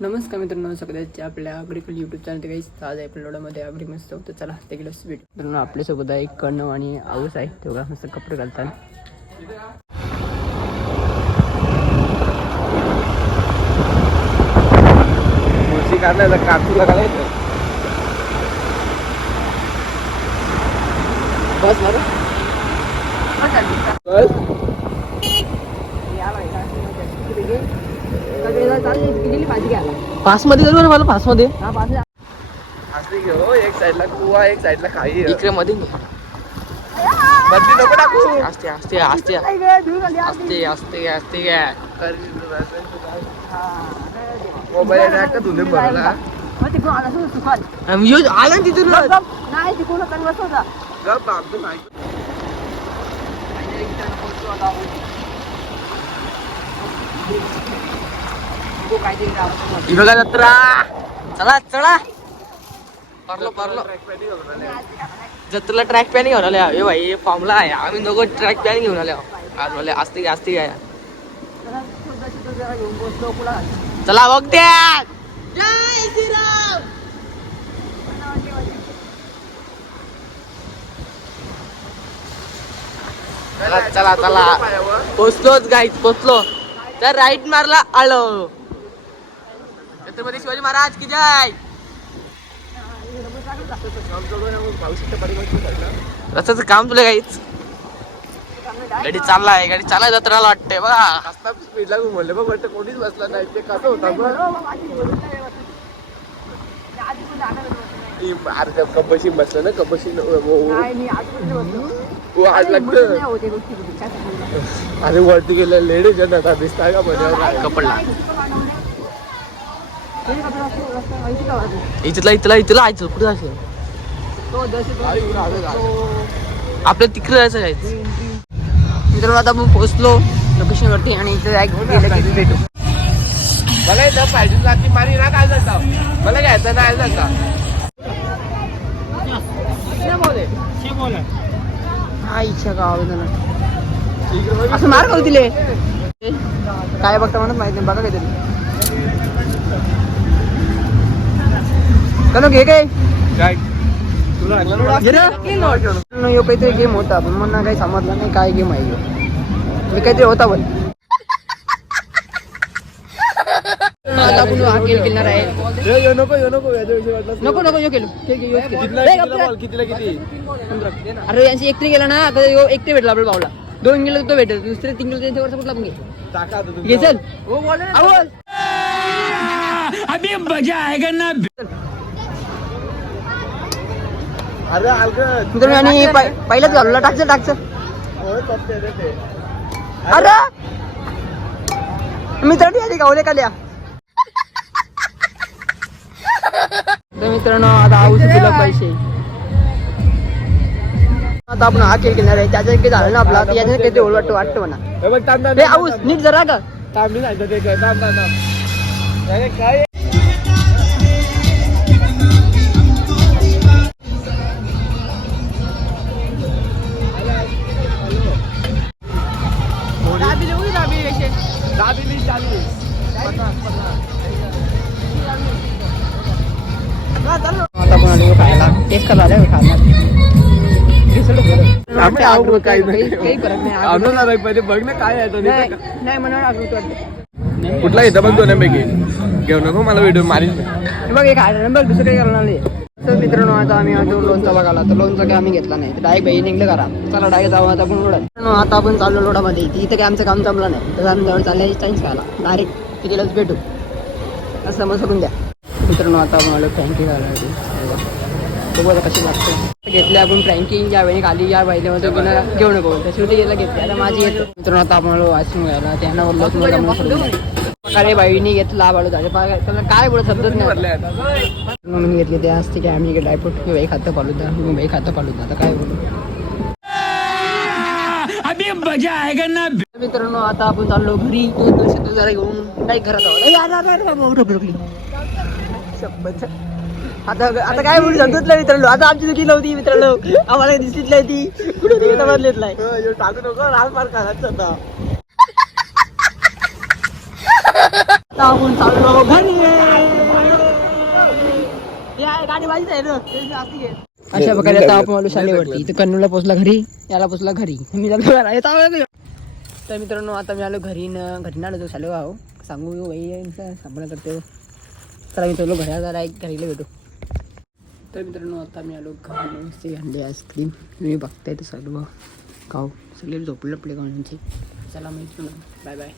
नमस्कार मित्रांनो, सगळ्याचे आपल्या अग्रिकल यूट्यूब चॅनल काही आज आहे लोडामध्ये अग्री मस्त होतं. चला ते गेलो भेटू. मित्रांनो आपल्यासोबत आहे कर्ण आणि आऊस आहे. तेव्हा मस्त कपडे घालतात. मुर्शी काढायला काकूला घालायचं. बस बरं पास मध्ये जरूर मला पास मध्ये असली घेऊ. एक साइडला कुवा, एक साइडला खाई. इकडे मध्ये बदली नको टाकू. असते असते असते असते असते असते काय मोबाईल टाकता धुले भरला. आला ना तिथून गप आमचं नाही. बघा जत्रा. चला चला परलो परलो जत्रेला ट्रॅक पॅन घेऊन आल्या. हे भाई फॉर्मला आहे. आम्ही नको ट्रॅक पॅन घेऊन आल्या. आज मला असते काय असते काय. चला बघत्या. जय श्रीराम. चला चला चला पोचलोच गाईच पोचलो. तर राईट मारला आलो. छत्रपती शिवाजी महाराज की जय. रस्त्याचं काम तुला काहीच. गाडी चाललाय गाडी चालाय जत्राला वाटतंय बघा. स्पीडला घुमवले बघ वाटतं कोणीच बसला नाही. ते कसं होता अरे कपशी बसलं ना. कपशी आज लागतं. अरे वरती गेलं लेडीज आता दिसताय का म्हणजे कपडला इथला इथला इथला आयचं कुठं असेल. आपल्या तिकडे जायचं जायचं. मित्रांनो आता आपण पोहोचलो लोकेशन वरती आणि इथे गेलं की भेटू. मला इथं पाहिजे जाती मारी ना काय जाता. मला घ्यायचं नाही जाता. हा इच्छा गाव असं मार्ग होतील काय बघता म्हणत माहिती नाही. बघा काहीतरी कनो घे काय तुला काहीतरी गेम होता पण मला काही समजलं नाही काय गेम आहे. मी काहीतरी होता पण आता आपण हा खेळ खेळणार आहे. नको नको याच्याविषयी वाटलं. नको नको यो केलो कितीला किती. अरे यांची एकटी गेला ना एकटे भेटला आपल्या भाऊला. 2 गेलं तो भेटेल. दुसरे 3 गेलं त्यांच्यावर कुठला पण घे. टाका घे चल. अभी मजा आएगा ना. अरे अलगद मित्रांनो आणि पहिलाच घालूला टाकचं टाकचं. अरे मित्रांनी आली गावले काल्या. तर मित्रांनो आता आऊस दिला पैसे. आता आपण हा खेळ घेणार आहे. त्याच्या काही झालं ना आपला याच्या काही ओळ वाटतं म्हणा. हे आऊस नीट जरा का तांबडी नाही ते काय काय आता आपण आलो खायला. टेस्ट करायला आलो खायला. काही करत नाही. पहिले बघ ना काय आहे. नाही म्हणून आठवत वाटतं. कुठला येतं बघ दोन्हीपैकी. घेऊ नको मला व्हिडिओ मारीन. बघ एक खायला बघ दुसरं काही करणार नाही. तर मित्रांनो आता आम्ही आलो लोणचा बघायला. तर लोणचा काही आम्ही घेतला नाही. डायरेक्ट बाई निघलं करा. चला डायरेक्ट जाऊ आता आपण लोडात. आता आपण चाललो लोडामध्ये. इथे काही आमचं काम जमलं नाही. तर आम्ही जवळ चाललं चान्स खायला. डायरेक्ट तिथेच भेटू असं मग सोडून द्या. मित्रांनो आता आपण आलो फ्रँकी खायला. बघू आता कशी लागतं. घेतले आपण फ्रँकी. या वेळी खाली या बाईले घेऊ नको. त्याच्यावरती गेला घेतली. आता माझी येतो. मित्रांनो आता आपण आलो आईस्क्रीम घ्यायला. त्यांना बोललो तुम्हाला अरे बाईने घेतला बाळू झाले काय बोलत समजत नाही. म्हणून घेतले ते असते की आम्ही ड्रायफ्रूट बाई खातं फालुदा. बाई खातं फालुदा. आता काय बोलू. अभी मजा आएगा ना. मित्रांनो आता आपण चाललो घरी. तो जरा घेऊन काही घरात आहोत. आता काय बोलू समजत नाही मित्रांनो. आता आमची चुकी नव्हती मित्रांनो. आम्हाला दिसलीच नाही ती कुठे बदलेत नाही. टाकू नको लाल मार खायचा होता. आपण चाललो घरी. अशा प्रकारे आता आपण आलो शाळेवरती इथं कन्नूला पोचला घरी, याला पोचला घरी, मी तर मित्रांनो आता मी आलो घरी घरी ना आलो शाले भाऊ सांगू भाई सापडा करतो. चला मित्रांनो घराला एक घरीला भेटू. तर मित्रांनो आता मी आलो घरी, अंडे आईस्क्रीम तुम्ही बघताय तर सर्व खाऊ सगळे झोपले आपले गाण्यांचे. चला मित्रांनो बाय बाय.